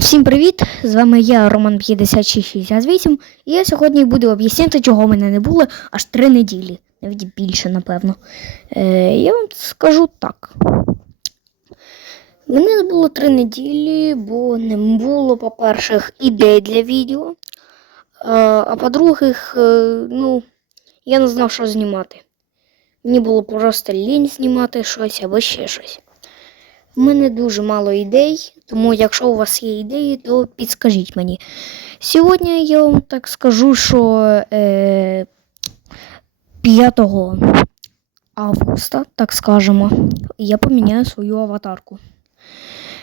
Всім привіт! З вами я, Роман 5668, і я сьогодні буду об'яснити, чого мене не було аж три неділі, навіть більше, напевно. Е, я вам скажу так. Мене не було три неділі, бо не було, по-перше, ідей для відео. Е, а по-друге, ну, я не знав, що знімати. Мені було просто лінь знімати щось або ще щось. У мене дуже мало ідей, тому якщо у вас є ідеї, то підскажіть мені. Сьогодні я вам так скажу, що е, 5 августа, так скажемо, я поміняю свою аватарку.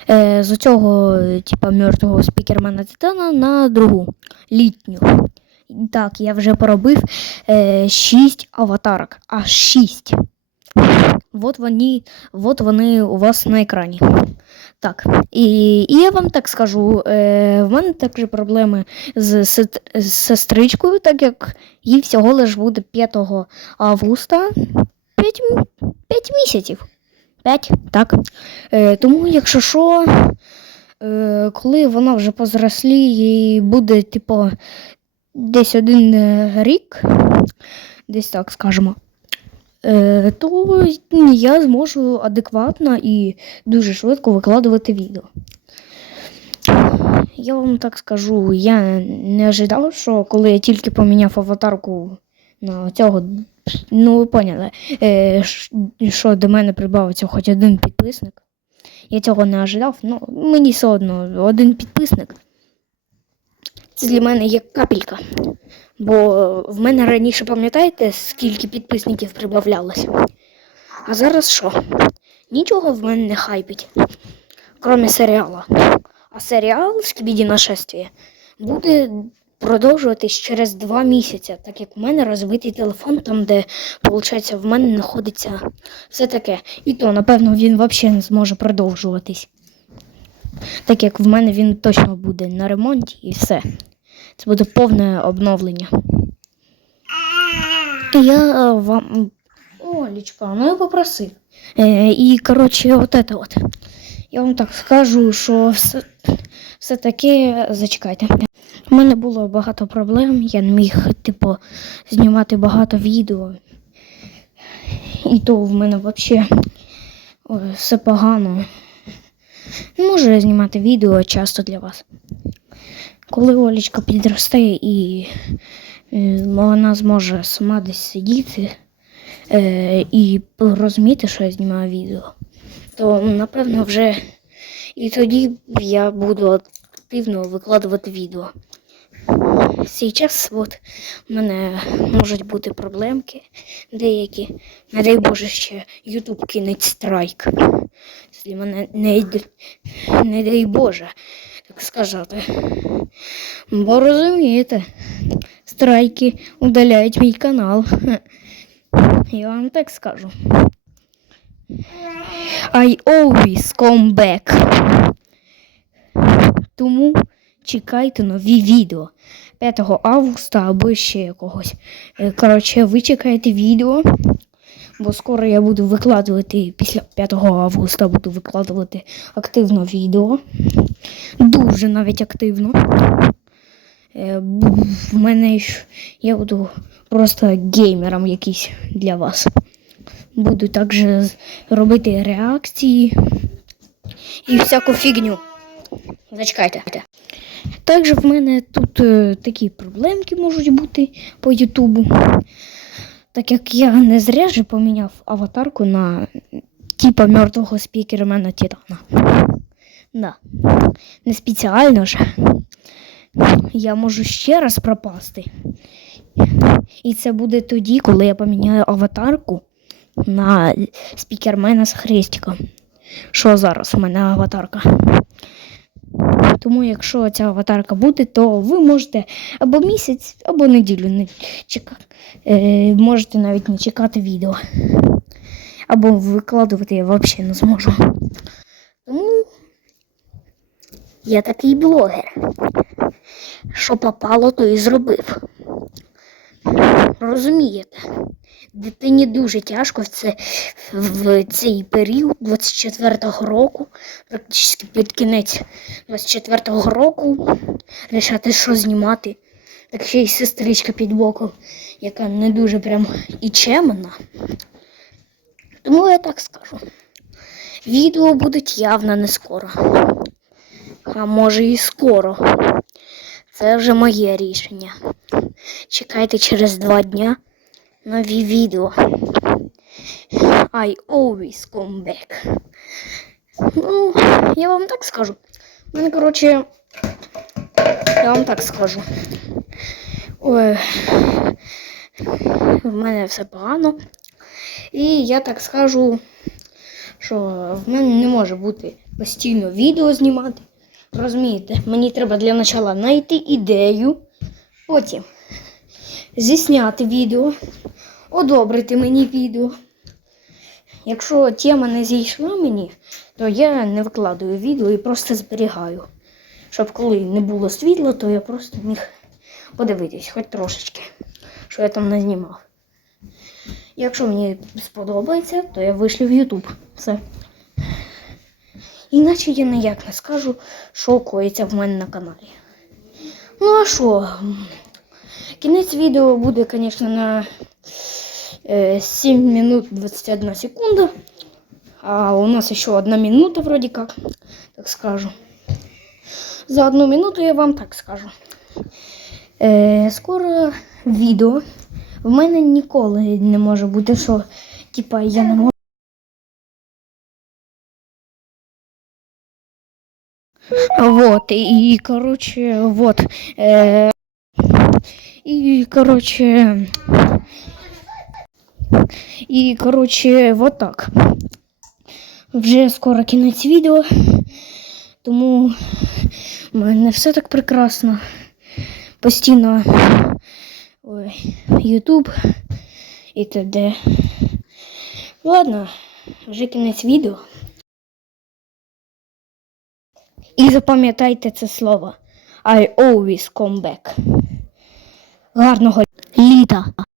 Е, з цього, типа, мертвого спікермена Титана на другу літню. Так, я вже поробив е, 6 аватарок, аж 6. Вот вони, вот вони у вас на екрані. Так, і, і я вам так скажу, е, в мене також проблеми з, сет- з сестричкою, так як їй всього лиш буде 5 августа 5, 5 місяців. 5, так. Е, тому, якщо що, е, коли вона вже позрослі, їй буде, типу, десь один е, рік, десь так скажемо то я зможу адекватно і дуже швидко викладувати відео. Я вам так скажу, я не ожидав, що коли я тільки поміняв аватарку на цього, ну ви поняли, е, що до мене прибавиться хоч один підписник. Я цього не ожидав, ну мені все одно один підписник. Це для мене як капелька. Бо в мене раніше, пам'ятаєте, скільки підписників прибавлялось? А зараз що? Нічого в мене не хайпить, крім серіалу. А серіал Скібіді нашествие буде продовжуватись через два місяці, так як в мене розбитий телефон, там, де, виходить, в мене знаходиться все таке. І то, напевно, він взагалі не зможе продовжуватись. Так як в мене він точно буде на ремонті і все. Це буде повне обновлення. Я е, вам. Олечка, ну я попросив. Е, і, коротше, от це от. Я вам так скажу, що все, все таки зачекайте. У мене було багато проблем, я не міг, типу, знімати багато відео. І то в мене взагалі все погано. Не можу я знімати відео часто для вас. Коли Олічка підросте і е, вона зможе сама десь сидіти е, і розуміти, що я знімаю відео, то напевно вже і тоді я буду активно викладувати відео. Зараз от у мене можуть бути проблемки деякі. Не дай Боже, ще Ютуб кинеть страйк. Це мене не, не дай Боже, так сказати. Бо розумієте, страйки удаляють мій канал. Я вам так скажу. I always come back. Тому чекайте нові відео 5 августа або ще якогось. Е, Коротше, ви чекаєте відео, бо скоро я буду викладувати після 5 августа буду викладувати активно відео. Дуже навіть активно. Е, В мене я буду просто геймером якийсь для вас. Буду також робити реакції і всяку фігню. Зачекайте. Також в мене тут е, такі проблемки можуть бути по Ютубу. Так як я не зря же поміняв аватарку на типа мертвого спікермена Титана. Да. Не спеціально ж. Я можу ще раз пропасти. І це буде тоді, коли я поміняю аватарку на спікермена з хрестиком. Що зараз у мене аватарка? Тому, якщо ця аватарка буде, то ви можете або місяць, або неділю не чекати. Е, можете навіть не чекати відео. Або викладувати я взагалі не зможу. Тому я такий блогер. Що попало, то і зробив. Розумієте? Дитині дуже тяжко в, це, в цей період 24-го року, практично під кінець 24-го року, рішати, що знімати. Так ще й сестричка під боком, яка не дуже прям і чемна. Тому я так скажу. Відео будуть явно не скоро. А може і скоро. Це вже моє рішення. Чекайте через два дня нові відео. I always come back. Ну, я вам так скажу. У мене, коротше, я вам так скажу. Ой, в мене все погано. І я так скажу, що в мене не може бути постійно відео знімати. Розумієте, мені треба для початку знайти ідею, потім зісняти відео, одобрити мені відео. Якщо тема не зійшла мені, то я не викладаю відео і просто зберігаю. Щоб коли не було світла, то я просто міг подивитись хоч трошечки, що я там не знімав. Якщо мені сподобається, то я вишлю в YouTube. Все. Іначе я ніяк не скажу, що коїться в мене на каналі. Ну а що? Кінець відео буде, звісно, на е, 7 минут 21 секунда. А у нас ще одна минута, вроде как, так скажу. За одну минуту я вам так скажу. Е, скоро відео. В мене ніколи не може бути, що типа я не можу. Вот, и, короче, вот. Э, и, короче, и, короче, вот так. Вже скоро кінець відео, тому в мене все так прекрасно. Постійно YouTube і т.д. Ладно, вже кінець відео. І запам'ятайте це слово. I always come back. Гарного літа.